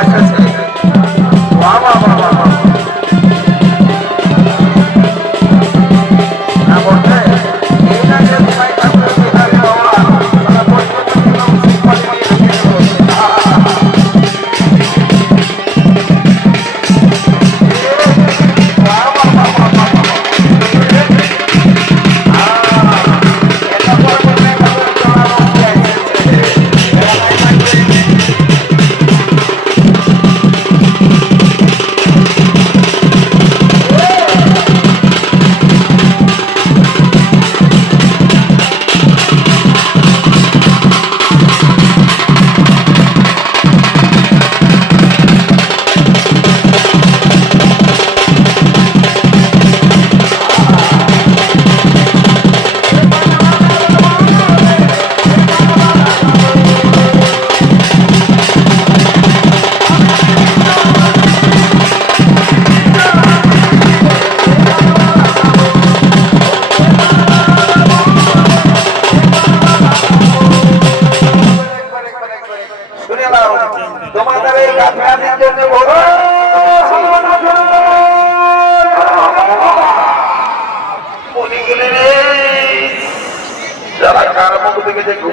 Yeah.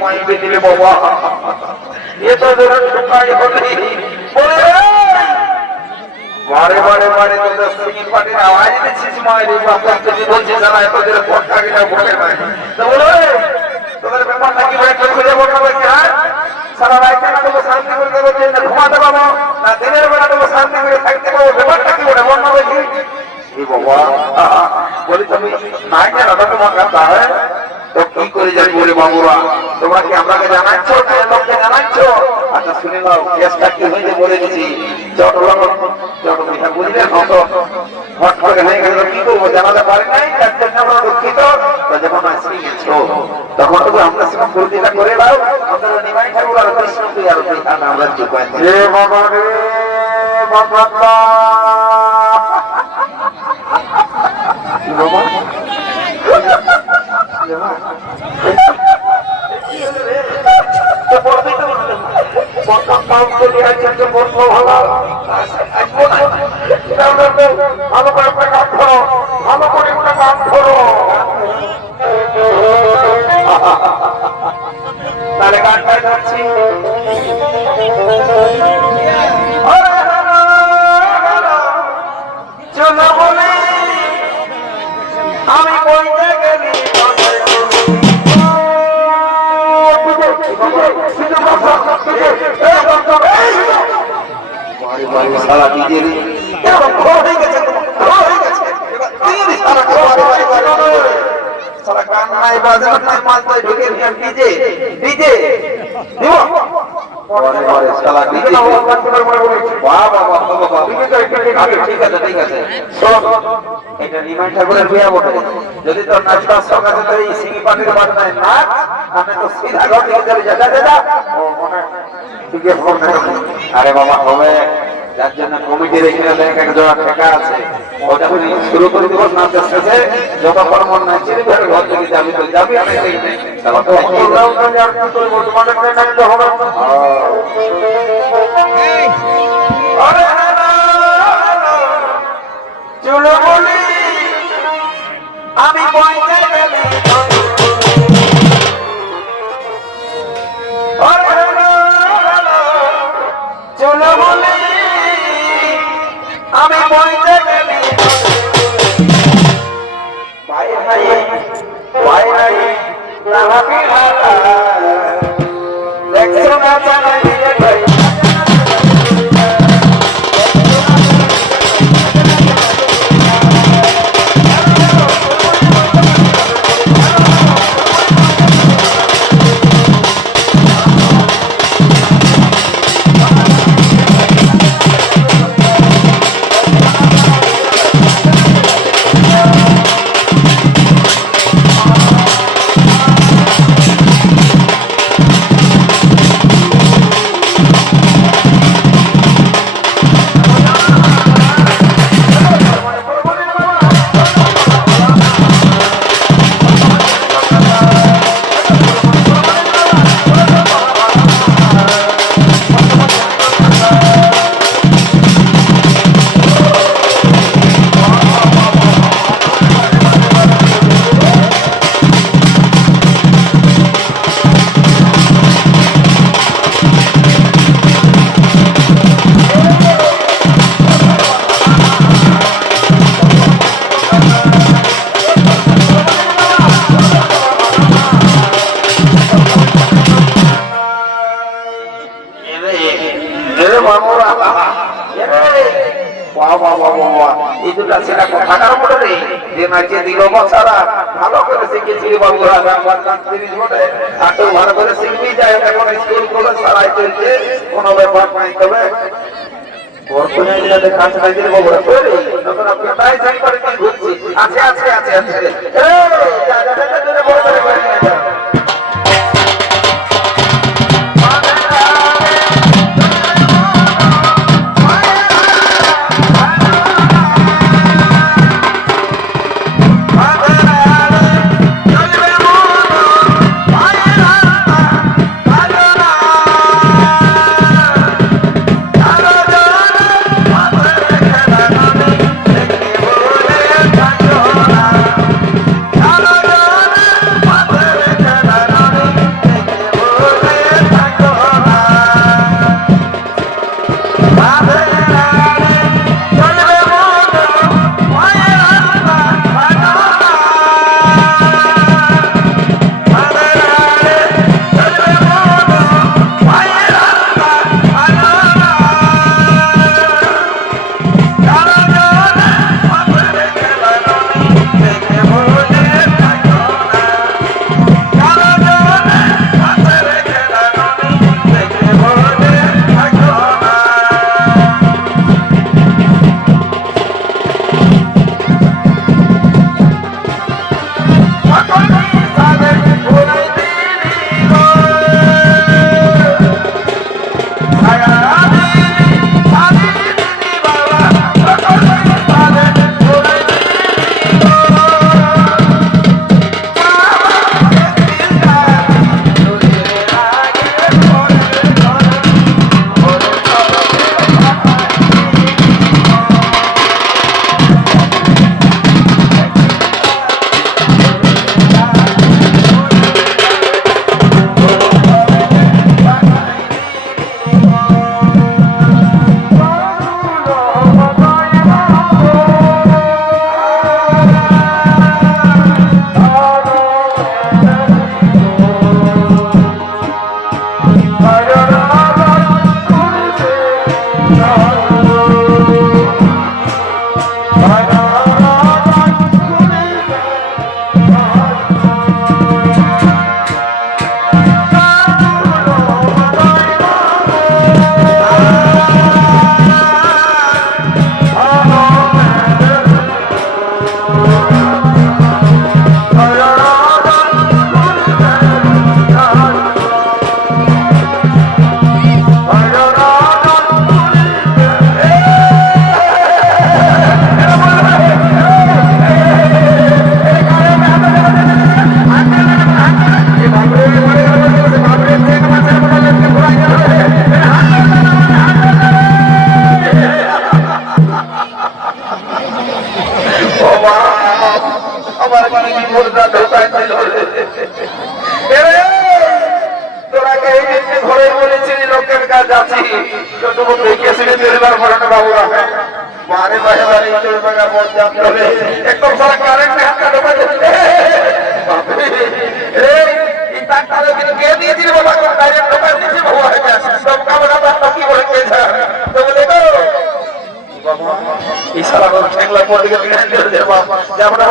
ঘুমাইবে দিলে বাবা। এ তো ধরে শুকাই হলি। বারে নাই। হ্যাঁ? সারা রাত না তোকে শান্তি করে দেবো যে না ঘুমাতে পাবো না, দিনের বেলা তোকে শান্তি করে থাকতে পাবো ব্যাপারটা কি বলে বল না দেখি বাবা, বলি, তুমি না কেন? তোমার কথা হ্যাঁ তো কি করে যাই বলে বাবুরা? তোমরা কি আমাকে জানাচ্ছ লোককে জানাচ্ছ? আচ্ছা শুনে নাও কেসটা কি হয়েছে বলে দিছি চট্টগ্রাম চট্টগ্রাম বুঝলেন হতো। হট করে হয়ে গেল কি করব? জানাতে পারি নাই আমরা দুঃখিত। যখন আসি গেছো তখন তো আমরা সঙ্গে ফুর্তিটা করে দাও। আমাদের নিমাই ঠাকুর আর কৃষ্ণ তুই আর তুই আমরা চুপাই রে বাবা রে বাবা বাবা? ভালো করে কাজ ধরো ভালো করে একটা কাজ ধরো তাহলে গানটা ধরছি সারা নিজের সারা গান নাই বাজার নাই মালটাই ঢুকে ডিজে ডিজে দিব পরে পরে সারা ডিজে বাহ বাহ বাহ বাহ বাহ ঠিক আছে ঠিক আছে। শোন এটা নিমাই ঠাকুরের বিয়া বটে যদি তোর নাচটার শখ আছে তো এই সিঙ্গি পাটির বাজনায় নাচ আমি তো সিধা ঘর থেকে যা যা যা আরে বাবা হবে। যার জন্য কমিটির এখানে দেখ এক জোড়া ঠেকা আছে। ওটা তুমি শুরু করে দিব নাচ শেষে যতক্ষণ মন নাই চিনি ধরে ঘর থেকে যাবি তো যাবি আমি আরে চলো বলি আমি বইতে গেলি চলো বলি আমি বইতে গেলি ভাই ভাই ভাই ভাই রাহা হাতা দেখছ না জানাই ভাই। যে দিল বছরা ভালো করে শিখেছি বাবুরা আর ভালো করে শিখবি যায় এখন স্কুলগুলো সারাই চলছে, কোনো ব্যাপার নাই। তবে আছে আছে আছে আছে Oh,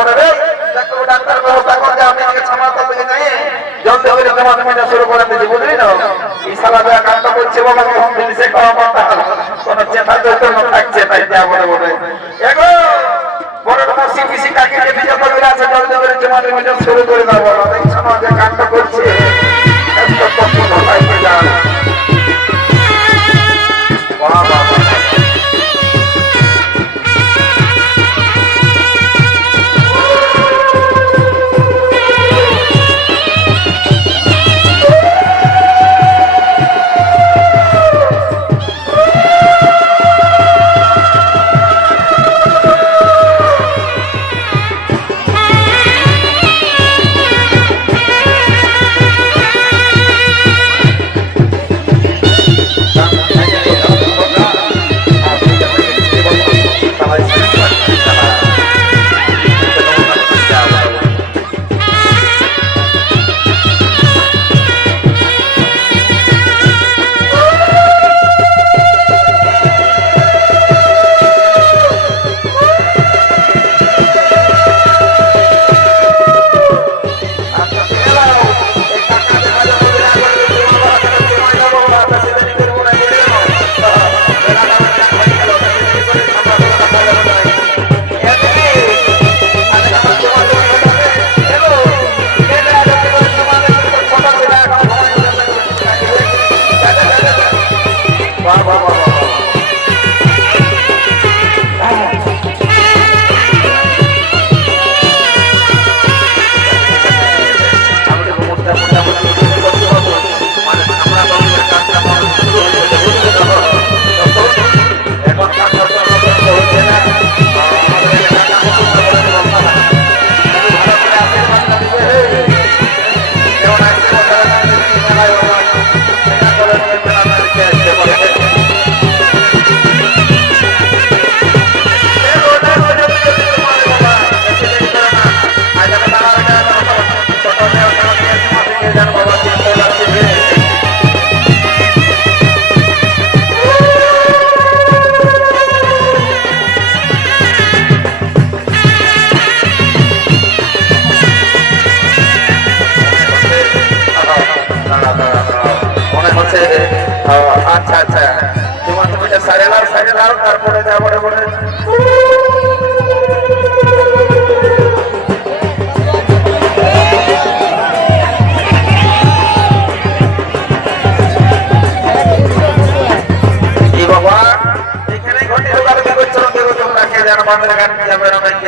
যেমন আমরা রে ডাক্তার ডাক্তার ব্যবস্থা করতে আপনি আমাকে ছামাতে থেকে যাই জলদি করে জমা জমা শুরু করে দিয়েছি, বুঝলি না বলে বলে। যে করে করে করে বলো। যে কাণ্ড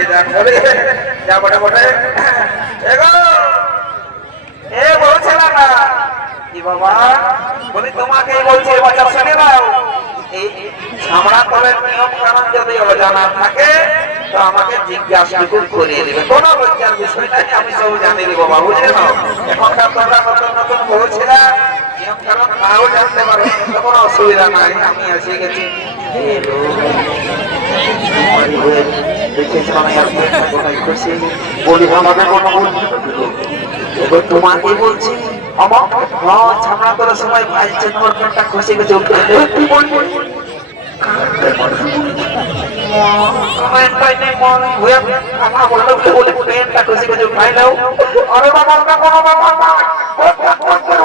জান বলে। যা, বলে বলে। এগো! এ বলছে না। না কি বাবা? বলি, তোমাকেই বলছি বাচ্চা শুনে নাও। এই ছামড়া নিয়ম কানুন যদি অজানা থাকে তো আমাকে জিজ্ঞাসাটুকু করিয়ে দিবে। কোন লজ্জার বিষয় আমি সব জানি দিব বাবা বুঝলে না এখনকার তোমরা নতুন নতুন বলছিলা নিয়ম কানুন জানতে পারো কোনো অসুবিধা নাই আমি এসে গেছি। এলো। দেখে শোনাই আর কোথায় খুশি বলি আমাকে কোনো বলছি এবার তোমাকে বলছি আমার হ্যাঁ ছামড়া করার সময় ভাইছে তোমার পেটটা খসে গেছে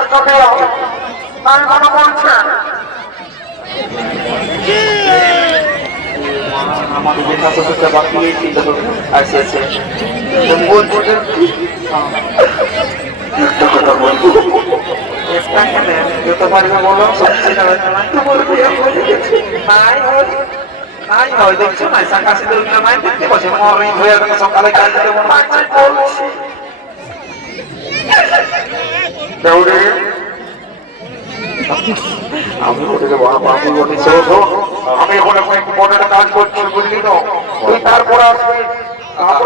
আর আমি সেটা দেওয়া তাই মনে বলছে আমাদের বাকি যে নাই হয় নাই হয় দেখছ না সাকাশি দেখতে বসে সকালে কাজ আমি বলছি দৌড়ে আমি এখন একটু মনের কাজ করছি, বুঝলি তো? তারপরে আসবি আমার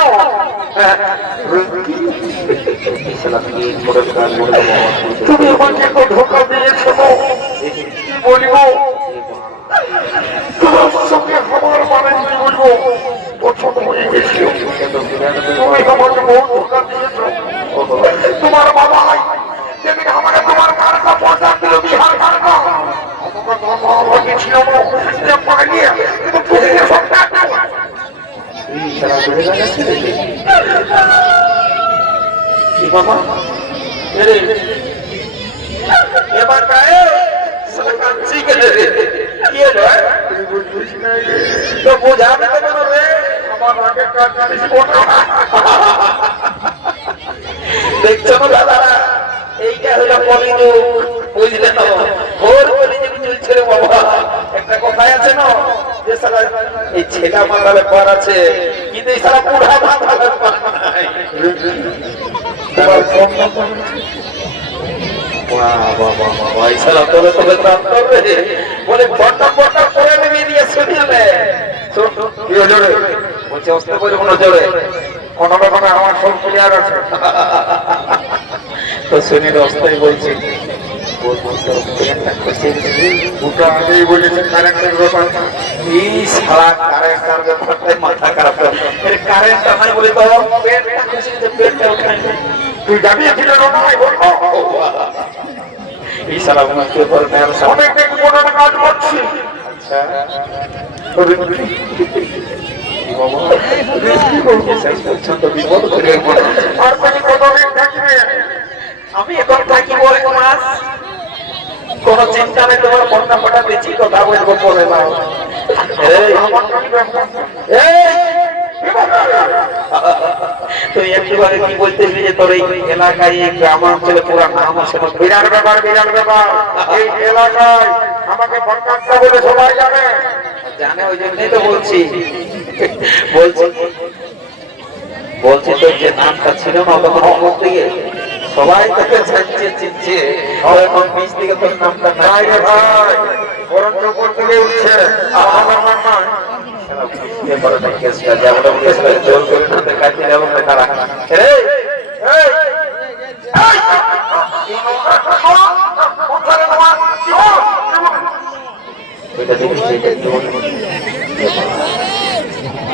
তো। তুমি আমাকে একটু ধোকা দিয়েছ কি বলব? তোমার সঙ্গে আমার মানে কি বলব হয়ে গেছিল। তুমি দিয়েছ তোমার বাবা যেদিন আমাকে তোমার কারটা পয়সা দিল বিহার বাবা গেছিল যে পালিয়ে কিন্তু তুমি সব বাবা? এবার গায়ে সাকাচ্ছি কে রে কি রে তো বোঝাবে কেন? দেখছ না দাদা এইটা হলো কলিযুগ। বুঝলে না ওর কলিযুগ চলছে রে বাবা। একটা কথাই আছে না? যে সালা এই ছেলা মাথা ব্যাপার আছে। কিন্তু এই সালা বুড়া মাথা ব্যাপার নাই। বলে বট্টা বট্টা করে নেমে দিয়ে শুনিলে শোন, বলছে অস্তে করে মনে জোরে? কোনো ব্যাপারে আমার সব ক্লিয়ার আছে। তো শুনিলে অস্তাই বলছি ওটা আগেই বলেছে কারেন্টের ব্যাপার। এই শালা কারেন্টার ব্যাপারটাই মাথা খারাপ করে। এর কারেন্টটা নাই বলে তো পেটটা খুশি যে পেটটা ওখানে তুই এই শালা বুঝতে পারে অনেক কোনো কাজ করছি। আচ্ছা। আমি এখন থাকিব এক মাস। কোন চিন্তা নেই তোমার ফোন নাম্বারটা দিচ্ছি কথা বলব পরে না কি যে তোর এই এলাকায় এই গ্রাম পুরা নাম আছে? বিরাট ব্যাপার বিরাট ব্যাপার। এই এলাকায় আমাকে বরকাস্তা বলে সবাই জানে। জানে ওই জন্যই তো বলছি। বলছি বলছি তো যে নামটা ছিল না, তখন অমর দিকে সবাই তোকে জানছে চিনছে এখন বীজ থেকে তোর নামটা নাই রে ভাই। বরঞ্চ উপর থেকে পারো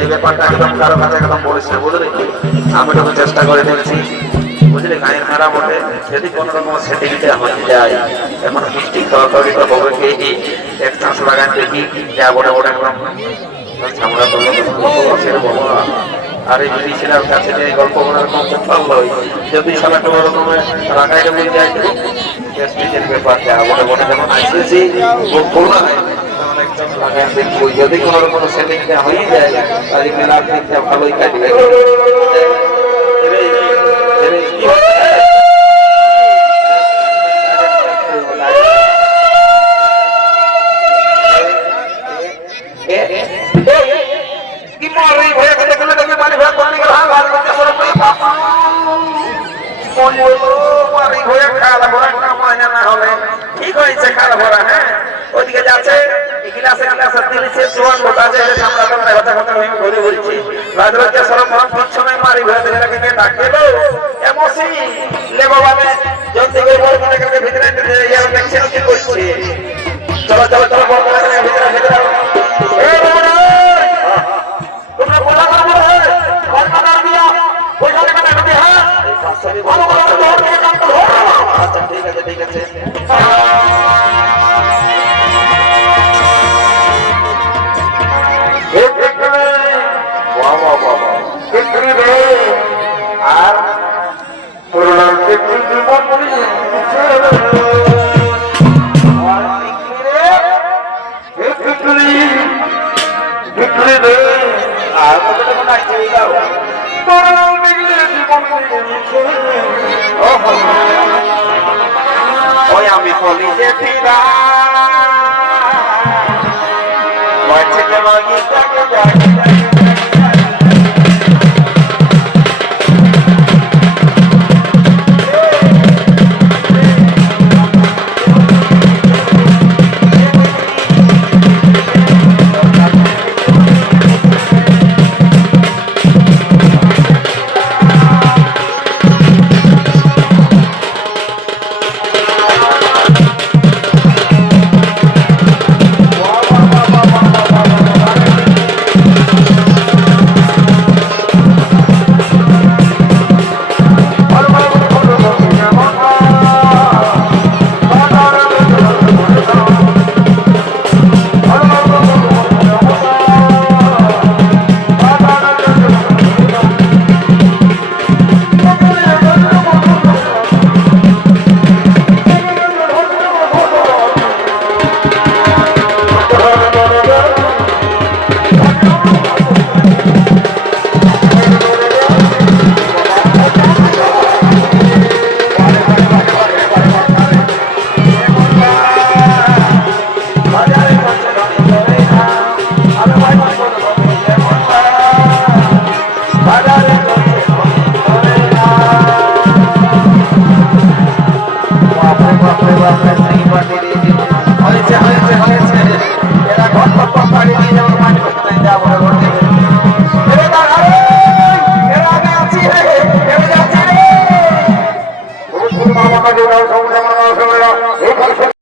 এই ব্যাপারটা একদম কারও কাছে একদম বলিস আমি তোকে চেষ্টা করে দেখছি, বুঝলি? গায়ের মেরা বটে। যদি কোনো রকম সেটিংটা হয়ে যায় এখন মিষ্টি খাওয়া খাওয়াবি তো হবে কি? এক চান্স লাগান দেখি, যা বড় বড় একদম। করল বসের বাবা আরে যদি ছেলের কাছে যে গল্প করার মতো পারল যদি সারা কোনো রকমের রাখাইলে বলে যায় স্টেজের ব্যাপার, যা বড় বড় যখন আসতেছি মুখ খোলা যদি কোনো রকম সেটিংটা হয়ে যায় তাহলে মেলার দিনটা ভালোই কাটবে ঠিক হয়েছে ভরা হ্যাঁ? ওইদিকে যাচ্ছে গিলাসে গিলাসে দিলিছে জোয়ান মোটা যে আমরা তো কথা কথা হয়ে ঘুরে বলছি রাজরকে সরম মন পিছনে মারি ভয়ে দিলে নাকি ডাক দেব ওই আমি বলি যে ফিরা Why take a long যাই